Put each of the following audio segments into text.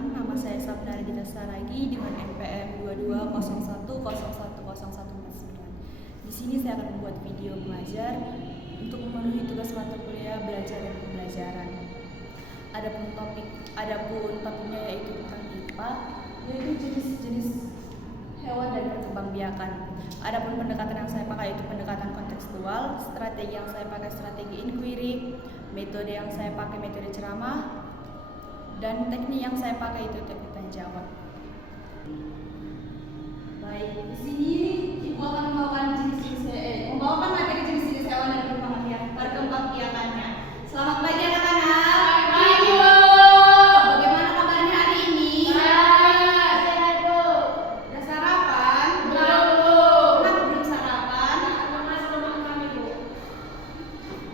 perkenalkan, nama saya Sabda Ardita Saragi dengan NPM 2201010149. Di sini saya akan membuat video mengajar untuk memenuhi tugas mata kuliah belajar dan pembelajaran. Adapun topiknya yaitu tentang IPA, yaitu jenis-jenis hewan dan perkembangbiakan. Adapun pendekatan yang saya pakai itu pendekatan kontekstual, strategi yang saya pakai strategi inquiry, metode yang saya pakai metode ceramah, dan teknik yang saya pakai itu teknik tanya jawab. Baik, di sini Ibu akan membawakan materi jenis-jenis hewan dan perkembangbiakannya. Selamat pagi anak-anak. Pagi, Bu. Bagaimana kabarnya hari ini? Sehat, Bu. Udah sarapan? Belum, Bu. Kenapa belum sarapan? Lemas lemak kami, Bu.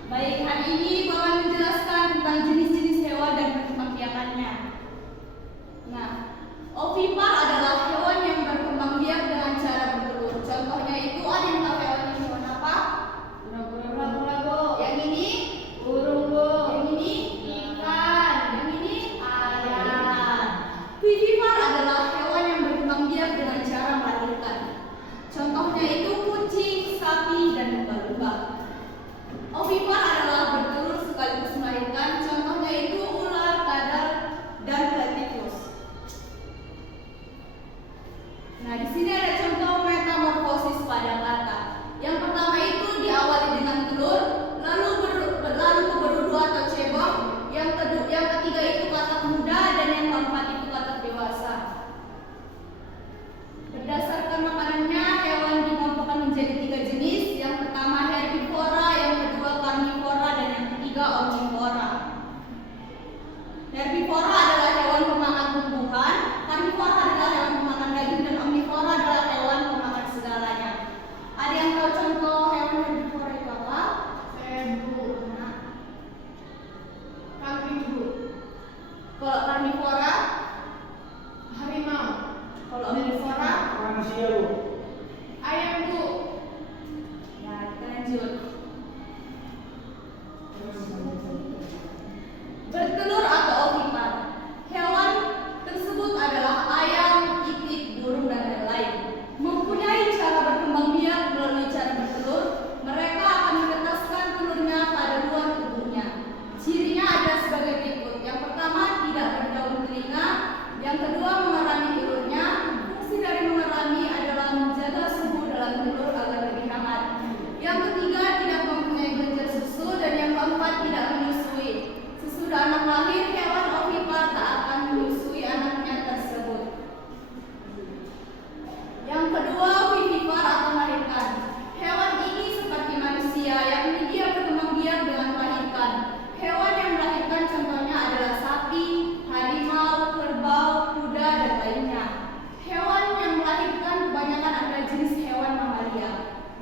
Baik, hari ini Ibu akan menjelaskan tentang jenis-jenis hewan dan perkembangbiakannya. Nah, ovipar adalah hewan yang berkembang biak dengan cara bertelur. Contohnya itu ada yang tahu hewan apa? Kura-kura, Bu. Yang ini? Burung, Bu. Yang ini? Ikan. Yang ini? Ayam. Vivipar adalah hewan yang berkembang biak dengan cara melahirkan. Contohnya itu kucing, sapi, dan lumba-lumba. Ovipar adalah bertelur sekaligus melahirkan. Contohnya itu ular, kadal, dan platypus. Nah, di sini ada contoh metamorfosis pada kata. Yang pertama itu diawali dengan telur, lalu berudu atau cebong. Yang ketiga itu katak muda, dan yang keempat itu katak dewasa. Berdasarkan makanannya, hewan dikelompokkan menjadi 3 jenis. Yang pertama herbivora, yang kedua karnivora, dan yang ketiga omnivora. Herbivora adalah hewan pemakan tumbuhan, karnivora adalah hewan pemakan daging, dan omnivora adalah hewan pemakan segalanya. Ada yang tahu contoh hewan herbivora itu apa? Serbu. Nah, Kambing, Bu. kalau karnivora, Harimau. kalau omnivora, Manusia, Bu. Ayam, Bu. nah kita lanjut. Bertelur atau ovipar. Hewan tersebut adalah ayam, itik, burung, dan lain-lain. Mempunyai cara berkembang biak melalui cara bertelur. Mereka akan menetaskan telurnya pada luar tubuhnya. Cirinya ada sebagai berikut. Yang pertama, tidak berdaun telinga. Yang kedua, mengerami telurnya. Fungsi dari mengerami adalah menjaga suhu dalam telur agar lebih hangat. Yang ketiga, tidak mempunyai kelenjar susu. Dan yang keempat, tidak menyusui. Sesudah anak lahir, hewan ovipar tak akan menyusui anaknya tersebut. Yang kedua, vivipar atau melahirkan. Hewan ini seperti manusia, yakni dia berkembang biak dengan melahirkan. Hewan yang melahirkan contohnya adalah sapi, harimau, kerbau, kuda, dan lainnya. Hewan yang melahirkan kebanyakan adalah jenis hewan mamalia.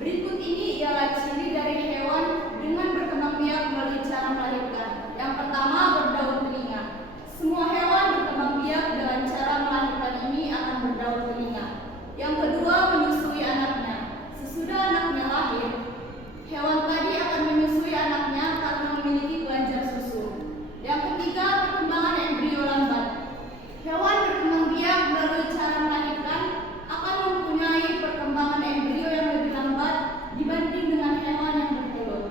Berikut ini ialah ciri dari hewan dengan berkembang biak melalui cara melahirkan. Yang pertama, berdaun telinga. Semua hewan berkembang biak dengan cara melahirkan ini akan berdaun telinga. Yang kedua, menyusui anaknya. Sesudah anaknya lahir, hewan tadi akan menyusui anaknya karena memiliki kelenjar susu. Yang ketiga, perkembangan embrio lambat. Hewan berkembang biak melalui cara melahirkan akan mempunyai perkembangan embrio yang lebih lambat dibanding dengan hewan yang bertelur.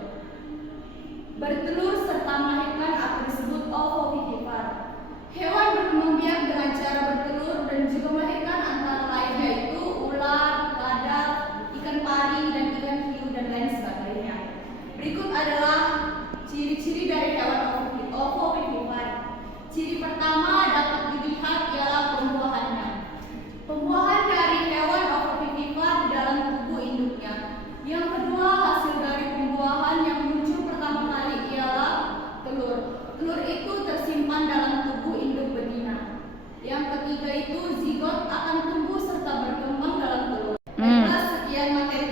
Bertelur serta melahirkan akan disebut ovovivipar. Hewan berkembang biak dengan cara bertelur dan juga melahirkan antara lain yaitu ular, kadal, ikan pari, dan ikan hiu, dan lain sebagainya. Berikut adalah ciri-ciri dari hewan ovovivipar. Ciri pertama dapat dilihat ialah pembuahannya. Pembuahan dari hewan ovovivipar di dalam tubuh induknya. Yang kedua, hasil dari pembuahan yang muncul pertama kali ialah telur. Telur itu tersimpan dalam tubuh induk betina. Yang ketiga itu zigot akan tumbuh serta berkembang dalam telur. Baiklah, sekian materi